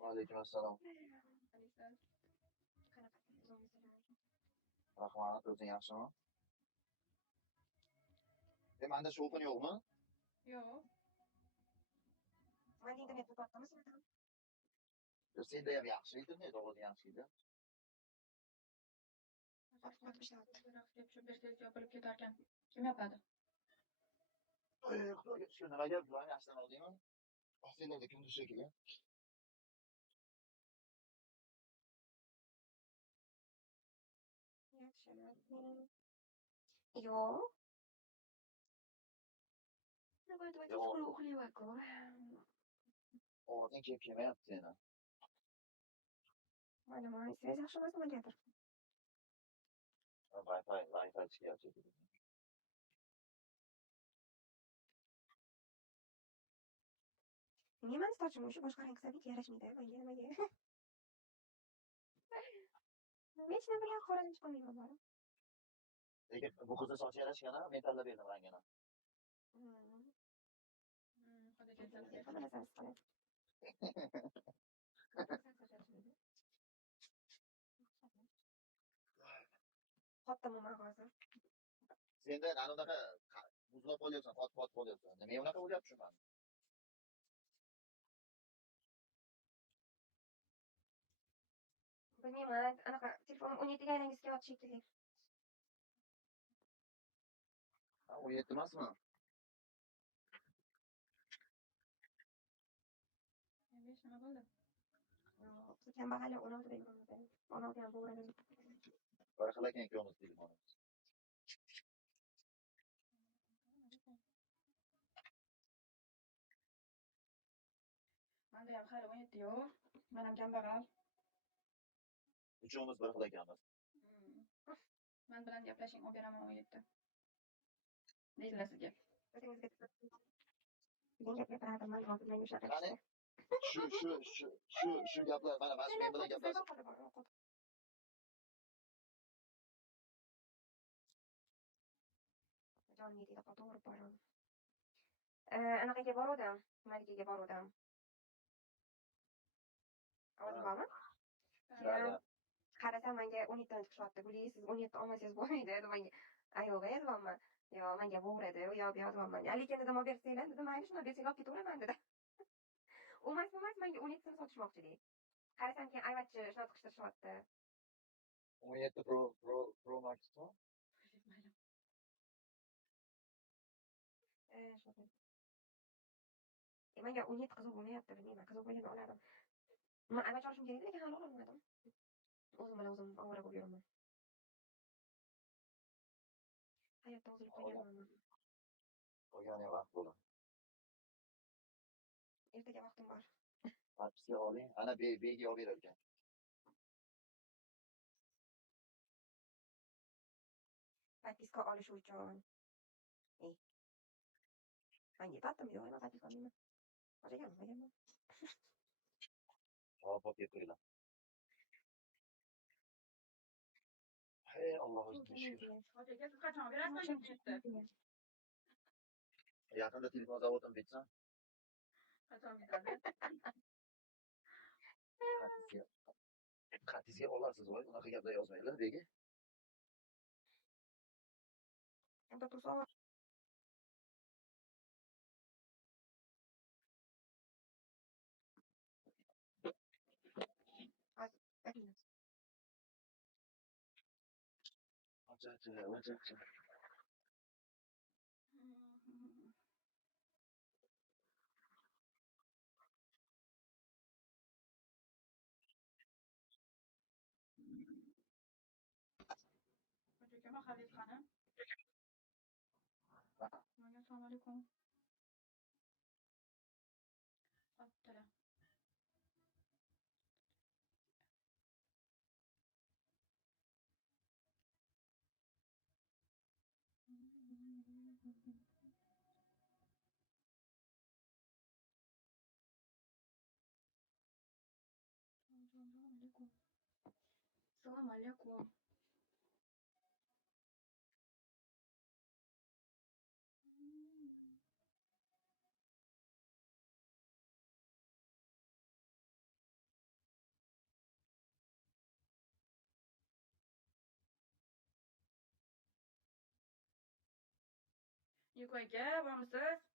Vaalaykum assalom. Rahmat, o'zing yaxshimi? Manda shovqin yo'qmi? Yo'q. Manda internet to'xtatdimi sizda? Senda ham yaxshi internet, ovozi yaxshi edi. Qotib ishlayapti. Raqsga tushib bersangiz yopilib ketarkan. Kim yopadi? Xudoga shukr, nima gap bilan yaxshidan oldingmi? Senlarda kunduz shekilli. Yaxshi. Yo'q. Nima Yo'q, chuqur uxlayapti. ovozing kelmayapti seni. Mana связь yaxshi emas nimagadir. Wi-Fi ishlayapti. Nimaning sochim shu boshqa rang qilsak yarashmaydi menga nimaga? Hech nima bilan qorani chiqolmayman bari. Lekin bu qizni sochi yarashgani, men tanlab berdim rangini. Xudoga Hamma narsani qiladi. Qotdimu hozir. Senda anaqa muzlab qolyapsan, qotib qolyapsan. Nima unaqa bo'lyapti tushunmadim. Bilmayman, anaqa telefonim 17 ga aylangisiga yotdi shekilli. Ha, 17 emasmi? Besh nima bo'ldi? Yo'q, kambag'allar 16 da yuradi. 16 ham bo'radi. Bir xil ekan ikkovimiz telefonimiz. Manda ham hali 17 yo'q. Men ham kambag'al. Uchovimiz bir xil ekanmiz. Men bilan gaplashing, olib beraman 17. Deydilar sizga. O'zingizga degan gap gapirardim, men hozir menga shunaqa Qani? Shu gaplar mana shu men bilan gaplashib. Jonli deydi, to'g'ri boraman. Anaqaga boruvdim, malikaga boruvdim. Ovoz bormi? Qarasam menga 17 dan chiqishyapti. Guli, siz 17 olmasangiz bo'lmaydi dedim menga. Ayolga yozibman. Yo, menga bo'g'radi, u yoqqa yozibman. Lekin dedim, olib bersanglar, dedim, mayli, shuni bersanglar olib ketaveraman dedi. U emas, 17 ni sotishmoqchi deydi. Qarasam keyin ayvachchi shunaqa qishtirishyapti. 17 Pro Max'mi? Shunaqa. Menga 17 qiziq bo'lmayapti, bilmayman, qiziq bo'lganda olardim. Men ayvach olishim kerak, lekin hali ololmadim. O'zim bilan o'zim ovora bo'lib yuraman. Hayotda o'zilib qolganman. Qolgani vaqt bo'ladi. Ertaga vaqtim bor. Matpisiga oling, ana bega olib berar ekan. Подписка olish uchun. Menga yetadimi? Yo'q, men подписка olmayman. Olganman. Javob olib keltiringlar. Hey, Allohga shukr. Xo'jaga siz qachon berasiz internetni? Yaqinda telefon zavodim bitsa, Qachon bitadi? Qatizga olasiz, voy, unaqa gaplar yozmanglar, bega. Unda tursa Acha. Xo'jaga mahalliy qani? Assalomu alaykum. Obtilar. Assalomu alaykum. Yukaga bormisiz?